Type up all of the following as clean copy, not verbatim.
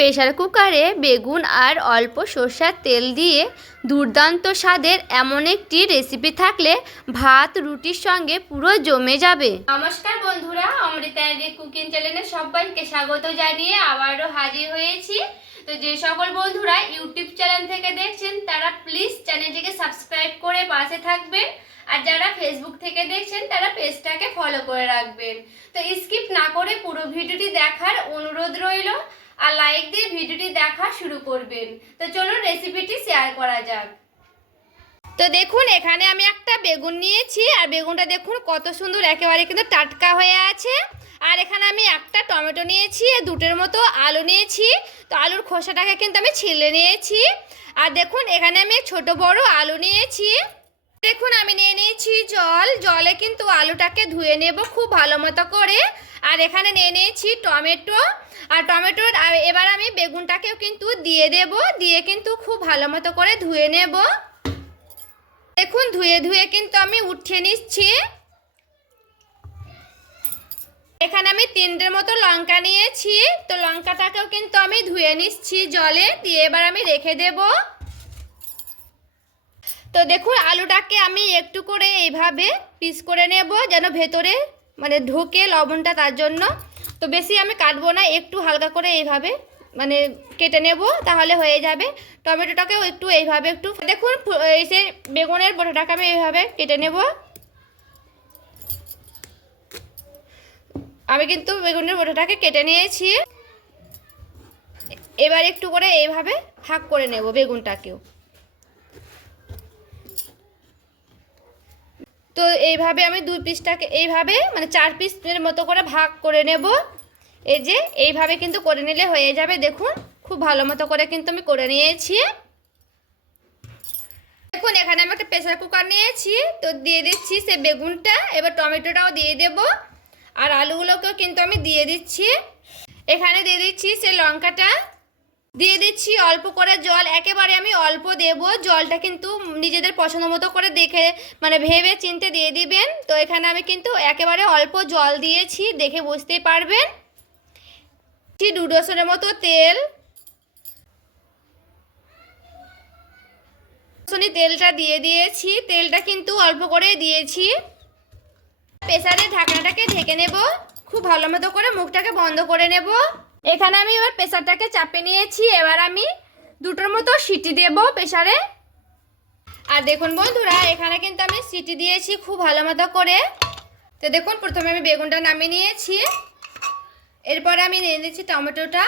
Pressure কুকারে বেগুন আর অল্প সরষের তেল দিয়ে দুর্দান্ত স্বাদের এমন একটি রেসিপি থাকলে ভাত রুটির সঙ্গে পুরো জমে যাবে। নমস্কার বন্ধুরা, অমৃতা কুকিং চ্যানেলে সবাইকে স্বাগত জানিয়ে আবারও হাজির হয়েছি। তো যে সকল বন্ধুরা ইউটিউব চ্যানেল থেকে দেখছেন তারা প্লিজ চ্যানেলটিকে সাবস্ক্রাইব করে পাশে থাকবেন, আর যারা ফেসবুক থেকে দেখছেন তারা পেজটাকে ফলো করে রাখবেন। তো স্কিপ না করে পুরো ভিডিওটি দেখার অনুরোধ রইল, আর লাইক দিয়ে ভিডিওটি দেখা শুরু করবেন। তো চলুন রেসিপিটি শেয়ার করা যাক। তো দেখুন, এখানে আমি একটা বেগুন নিয়েছি, আর বেগুনটা দেখুন কত সুন্দর, একেবারে কিন্তু টাটকা হয়ে আছে। আর এখানে আমি একটা টমেটো নিয়েছি, দুটোর মতো আলু নিয়েছি। তো আলুর খোসাটাকে কিন্তু আমি ছিলে নিয়েছি। আর দেখুন এখানে আমি ছোট বড় আলু নিয়েছি। দেখুন আমি নিয়ে নিয়েছি জল, জলে কিন্তু আলুটাকে ধুয়ে নেব খুব ভালো মতো করে। আর এখানে নিয়ে নিয়েছি টমেটো, আর টমেটোর এবার আমি বেগুনটাকেও কিন্তু দিয়ে দেব, দিয়ে কিন্তু খুব ভালো মতো করে ধুয়ে নেব। দেখুন ধুয়ে ধুয়ে কিন্তু আমি উঠিয়ে নিচ্ছি। এখানে আমি 3টের মতো লঙ্কা নিয়েছি, তো লঙ্কাটাকেও কিন্তু আমি ধুয়ে নিচ্ছি জলে দিয়ে, এবার আমি রেখে দেব। তো দেখুন আলুটাকে আমি একটু করে এইভাবে পিস করে নেব, যেন ভেতরে মানে ঢোকে লবণটা, তার জন্য। তো বেশি আমি কাটবো না, একটু হালকা করে এইভাবে মানে কেটে নেব, তাহলে হয়ে যাবে। টমেটোটাকেও একটু এইভাবে একটু দেখুন, এই যে বেগুনের বোটাটাকে আমি এইভাবে কেটে নেব। আমি কিন্তু বেগুনের বোটাটাকে কেটে নিয়েছি। এবার একটু করে এইভাবে ভাগ করে নেব বেগুনটাকেও। তো এইভাবে আমি 2 পিসটাকে এইভাবে মানে 4 পিসের মতো করে ভাগ করে নেব। এই যে এইভাবে কিন্তু করে নিলে হয়ে যাবে। দেখুন খুব ভালো মতো করে কিন্তু আমি করে নিয়েছি। দেখুন এখানে আমি একটা প্রেসার কুকার নিয়েছি, তো দিয়ে দিচ্ছি সে বেগুনটা, এবার টমেটোটাও দিয়ে দেব, আর আলুগুলোকেও কিন্তু আমি দিয়ে দিচ্ছি। এখানে দিয়ে দিচ্ছি সে লঙ্কাটা, দিয়ে দিচ্ছি অল্প করে জল, একেবারে আমি অল্প দেব। জলটা কিন্তু নিজেদের পছন্দ মতো করে দেখে মানে ভেবে চিন্তে দিয়ে দিবেন। তো এখানে আমি কিন্তু একেবারে অল্প জল দিয়েছি, দেখে বুঝতেই পারবেন। 2 ডোসের মতো তেল, তেলটা দিয়ে দিয়েছি, তেলটা কিন্তু অল্প করে দিয়েছি। প্রেসারের ঢাকনাটাকে ঢেকে নেব, খুব ভালো মতো করে মুখটাকে বন্ধ করে নেব। এখানে আমি এবার প্রেসারটাকে চাপে নিয়েছি, এবার আমি 2টোর মতো সিটি দেব প্রেসারে। আর দেখুন বন্ধুরা এখানে কিন্তু আমি সিটি দিয়েছি খুব ভালো মতো করে। তো দেখুন প্রথমে আমি বেগুনটা নামিয়ে নিয়েছি, এরপরে আমি নিয়ে নিচ্ছি টমেটোটা,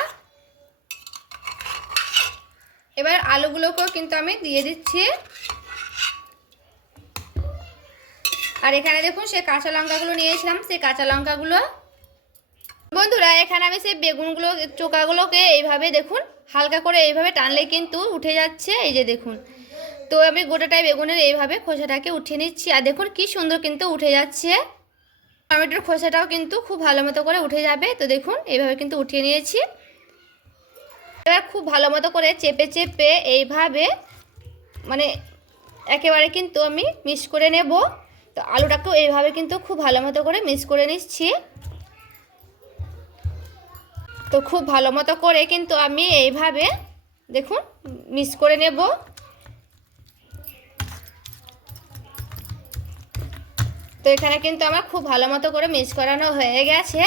এবার আলুগুলোকেও কিন্তু আমি দিয়ে দিচ্ছি। আর এখানে দেখুন সে কাঁচা লঙ্কাগুলো নিয়েছিলাম, সেই কাঁচা লঙ্কাগুলো। বন্ধুরা এখানে আমি সেই বেগুনগুলো চোকাগুলোকে এইভাবে দেখুন হালকা করে এইভাবে টানলে কিন্তু উঠে যাচ্ছে, এই যে দেখুন। তো আমি গোটাটাই বেগুনের এইভাবে খোসাটাকে উঠিয়ে নিচ্ছি, আর দেখুন কি সুন্দর কিন্তু উঠে যাচ্ছে। টমেটোর খোসাটাও কিন্তু খুব ভালো মতো করে উঠে যাবে। তো দেখুন এইভাবে কিন্তু উঠিয়ে নিয়েছি। এবার খুব ভালো মতো করে চেপে চেপে এইভাবে মানে একেবারে কিন্তু আমি মিক্স করে নেব। তো আলুটাকেও এইভাবে কিন্তু খুব ভালো মতো করে মিক্স করে নিচ্ছি। তো খুব ভালো মতো করে কিন্তু আমি এইভাবে দেখুন মিক্স করে নেব। তো এখানে কিন্তু আমার খুব ভালো মতো করে মিক্স করানো হয়ে গেছে।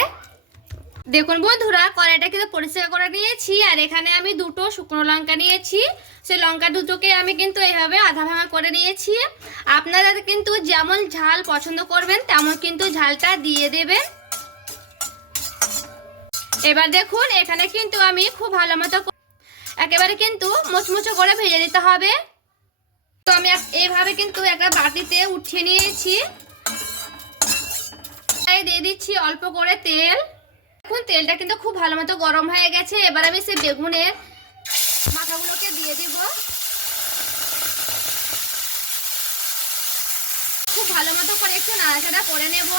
দেখুন বন্ধুরা কড়াইটা কিন্তু পরিষ্কার করে নিয়েছি, আর এখানে আমি 2টো শুকনো লঙ্কা নিয়েছি, সেই লঙ্কা দুটোকে আমি কিন্তু এইভাবে আধা ভাঙা করে নিয়েছি। আপনারা কিন্তু যেমন ঝাল পছন্দ করবেন তেমন কিন্তু ঝালটা দিয়ে দেবেন। এবার দেখুন এখানে কিন্তু আমি খুব ভালো মতো একেবারে কিন্তু মুচমুচো করে ভেজে নিতে হবে। তো আমি এইভাবে কিন্তু একটা বাটিতে উঠিয়ে নিয়েছি, দিয়ে দিচ্ছি অল্প করে তেল। এখন তেলটা কিন্তু খুব ভালো মতো গরম হয়ে গেছে, এবার আমি সেই বেগুনের মাথাগুলোকে দিয়ে দিব। খুব ভালো মতো করে একটু নাড়াচাড়া করে নেব।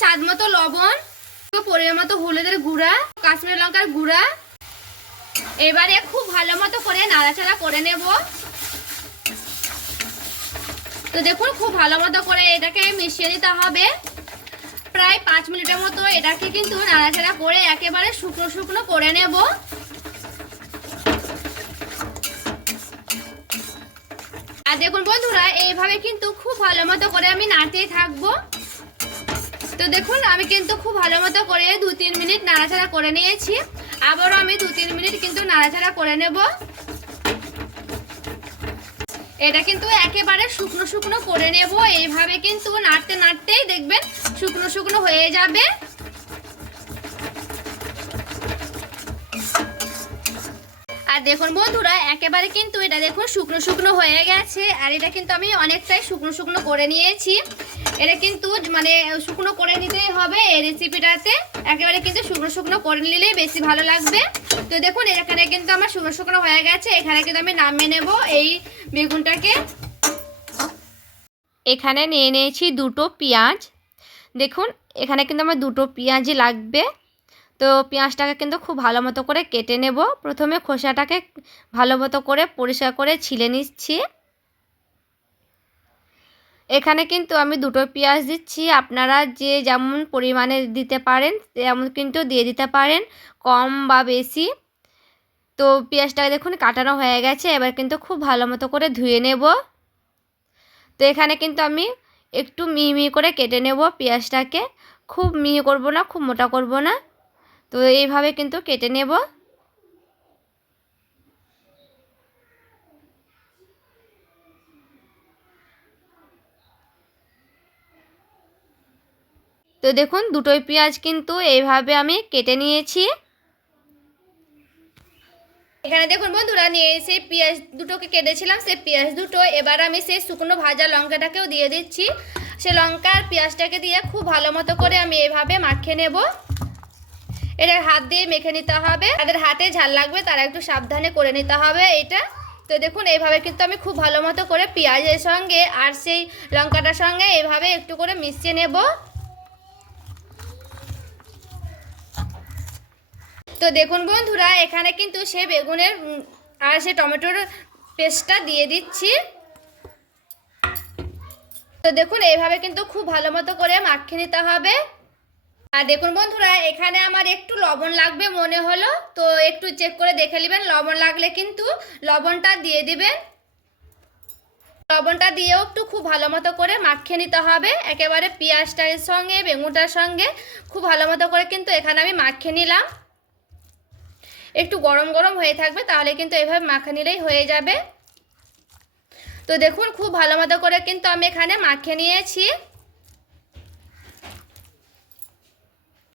স্বাদ মতো লবণ, পরিমাণ মতো হলুদের গুঁড়া, কাশ্মীরি লঙ্কার গুঁড়া। এবারে খুব ভালো মতো করে নাড়াচাড়া করে নেব। তো দেখুন খুব ভালো মতো করে এটাকে মিশিয়ে নিতে হবে। প্রায় 5 মিনিটের মতো এটাকে কিন্তু নাড়াচাড়া করে একেবারে শুকনো শুকনো করে নেব। আর দেখুন বন্ধুরা, এইভাবে কিন্তু খুব ভালো মতো করে আমি নাড়তেই থাকবো। তো দেখুন আমি কিন্তু খুব ভালো মতো করে 2-3 মিনিট নাড়াচাড়া করে নিয়েছি। আবারও আমি 2-3 মিনিট কিন্তু নাড়াচাড়া করে নেব। এটা কিন্তু একেবারে শুকনো শুকনো করে নেব। এইভাবে কিন্তু নাড়তে নাড়তেই দেখবেন শুকনো শুকনো হয়ে যাবে। আর দেখুন বন্ধুরা, একেবারে কিন্তু এটা দেখুন শুকনো শুকনো হয়ে গেছে। আর এটা কিন্তু আমি অনেকটাই শুকনো শুকনো করে নিয়েছি। এটা কিন্তু মানে শুকনো করে নিতেই হবে এই রেসিপিটাতে। একেবারে কিন্তু শুকনো শুকনো করে নিলেই বেশি ভালো লাগবে। তো দেখুন এখানে কিন্তু আমার শুকনো শুকনো হয়ে গেছে। এখানে কিন্তু আমি নামিয়ে নেব এই বেগুনটাকে। এখানে নিয়ে নিয়েছি 2টো পেঁয়াজ। দেখুন এখানে কিন্তু আমার 2টো পেঁয়াজই লাগবে। তো পেঁয়াজটাকে কিন্তু খুব ভালো মতো করে কেটে নেব। প্রথমে খোসাটাকে ভালো মতো করে পরিষ্কার করে ছিলে নিচ্ছি। এখানে কিন্তু আমি 2টো পেঁয়াজ দিচ্ছি। আপনারা যে যেমন পরিমাণে দিতে পারেন তেমন কিন্তু দিয়ে দিতে পারেন, কম বা বেশি। তো পেঁয়াজটাকে দেখুন কাটানো হয়ে গেছে। এবার কিন্তু খুব ভালো মতো করে ধুয়ে নেব। তো এখানে কিন্তু আমি একটু মিহি মিহি করে কেটে নেব পেঁয়াজটাকে। খুব মিহি করব না, খুব মোটা করব না। তো এইভাবে কিন্তু কেটে নেব। তো দেখুন 2টোই পেঁয়াজ কিন্তু এইভাবে আমি কেটে নিয়েছি। এখানে দেখুন বন্ধুরা, নিয়ে সেই পেঁয়াজ 2টোকে কেটেছিলাম, সেই পেঁয়াজ 2টো এবার আমি সেই শুকনো ভাজা লঙ্কাটাকেও দিয়ে দিচ্ছি। সে লঙ্কা আর পেঁয়াজটাকে দিয়ে খুব ভালো মতো করে আমি এইভাবে মাখিয়ে নেব। এটা হাত দিয়ে মেখে নিতে হবে। তাদের হাতে ঝাল লাগবে তারা একটু সাবধানে করে নিতে হবে এটা। তো দেখুন এইভাবে কিন্তু আমি খুব ভালো মতো করে পেঁয়াজের সঙ্গে আর সেই লঙ্কাটার সঙ্গে এইভাবে একটু করে মিশিয়ে নেব। তো দেখুন বন্ধুরা, এখানে কিন্তু সে বেগুনের আর সে টমেটোর পেস্টটা দিয়ে দিচ্ছি। তো দেখুন এইভাবে কিন্তু খুব ভালো মতো করে মাখিয়ে নিতে হবে। আর দেখুন বন্ধুরা, এখানে আমার একটু লবণ লাগবে মনে হলো, তো একটু চেক করে দেখে নেবেন। লবণ লাগলে কিন্তু লবণটা দিয়ে দিবেন। লবণটা দিয়েও একটু খুব ভালো মতো করে মাখিয়ে নিতে হবে। একেবারে পেঁয়াজটার সঙ্গে বেগুনটার সঙ্গে খুব ভালো মতো করে কিন্তু এখানে আমি মাখিয়ে নিলাম। একটু গরম গরম হয়ে থাকবে, তাহলে কিন্তু এভাবে মাখা নিলেই হয়ে যাবে। তো দেখুন খুব ভালো মতো করে কিন্তু আমি এখানে মাখিয়ে নিয়েছি।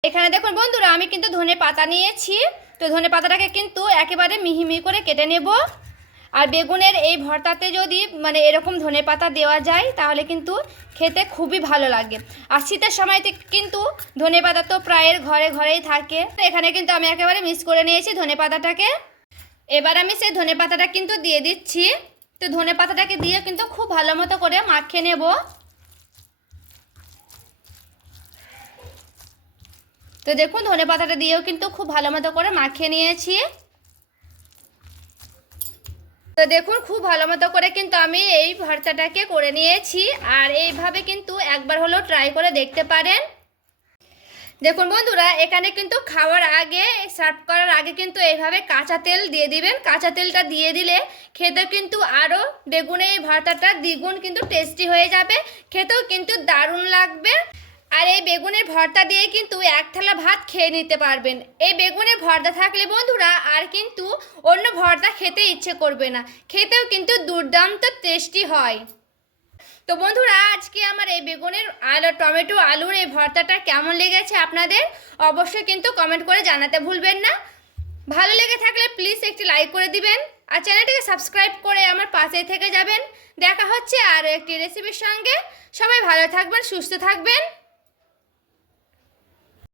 এখানে দেখুন বন্ধুরা, আমি কিন্তু ধনে পাতা নিয়েছি। তো ধনে পাতাটাকে কিন্তু একেবারে মিহি মিহি করে কেটে নেব। আর বেগুনের এই ভর্তাতে যদি মানে এরকম ধনে পাতা দেওয়া যায় তাহলে কিন্তু খেতে খুবই ভালো লাগে। আর শীতের সময়তে কিন্তু ধনে পাতা তো প্রায়ের ঘরে ঘরেই থাকে। এখানে কিন্তু আমি একেবারে মিক্স করে নিয়েছি ধনে পাতাটাকে। এবার আমি সেই ধনে পাতাটা কিন্তু দিয়ে দিচ্ছি। তো ধনে পাতাটাকে দিয়ে কিন্তু খুব ভালো মতো করে মাখিয়ে নেব। তো দেখুন ধনে পাতাটা দিয়েও কিন্তু খুব ভালো মতো করে মাখিয়ে নিয়েছি। তো দেখুন খুব ভালো মতো করে কিন্তু আমি এই ভর্তাটাকে করে নিয়েছি। আর এইভাবে কিন্তু একবার হলেও ট্রাই করে দেখতে পারেন। দেখুন বন্ধুরা, এখানে কিন্তু খাওয়ার আগে সার্ভ করার আগে কিন্তু এইভাবে কাঁচা তেল দিয়ে দিবেন। কাঁচা তেলটা দিয়ে দিলে খেতে কিন্তু আরও বেগুনের এই ভর্তাটা দ্বিগুণ কিন্তু টেস্টি হয়ে যাবে। খেতেও কিন্তু দারুণ লাগবে। আর এই বেগুনের ভর্তা দিয়ে কিন্তু এক থালা ভাত খেয়ে নিতে পারবেন। এই বেগুনের ভর্তা থাকলে বন্ধুরা আর কিন্তু অন্য ভর্তা খেতে ইচ্ছে করবে না। খেতেও কিন্তু দুর্দান্ত টেস্টি হয়। তো বন্ধুরা, আজকে আমার এই বেগুনের আর টমেটো আলুর এই ভর্তাটা কেমন লেগেছে আপনাদের অবশ্যই কিন্তু কমেন্ট করে জানাতে ভুলবেন না। ভালো লেগে থাকলে প্লিজ একটি লাইক করে দিবেন। আর চ্যানেলটিকে সাবস্ক্রাইব করে আমার পাশেই থেকে যাবেন। দেখা হচ্ছে আরও একটি রেসিপির সঙ্গে। সবাই ভালো থাকবেন, সুস্থ থাকবেন।